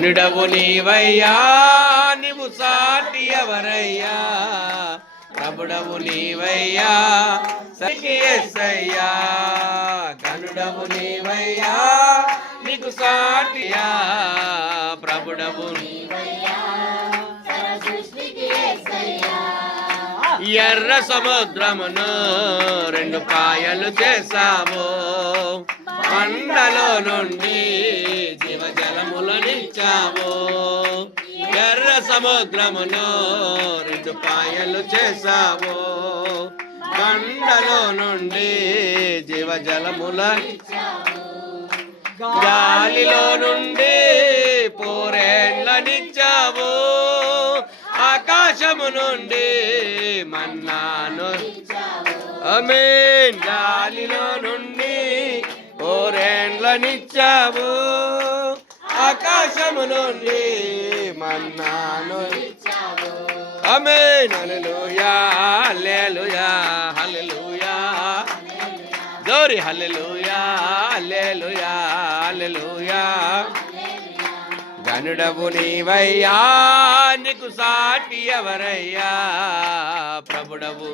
గనుడవు నీవయ్యా నీవు సాటి ఎవరయ్యా ప్రభుడవు నీవయ్యా సరికి యేసయ్యా గనుడవు నీవయ్యా నీకు సాటియా ప్రభుడవు ఎర్ర సముద్రమును రెండు పాయలు చేసావు కొండలో నుండి జీవజలములనిచ్చావు ఎర్ర సముద్రమును రెండు పాయలు చేసావు కొండలో నుండి జీవజలముల గాలిలో నుండి పూరేళ్ళనిచ్చావు ఆకాశము నుండి మన్నాను ఆమేన్ గాలిలో నుండి పూరేళ్ళనిచ్చావు ఆకాశము నుండి మన్నాను ఆమేన్ హల్లెలూయా హల్లెలూయా హల్లెలూయా గౌరీ హల్లెలూయా హల్లెలూయా హల్లెలూయా గనుడవు నీవయ్యా నీకు సాటి ఎవరయ్యా ప్రభుడవు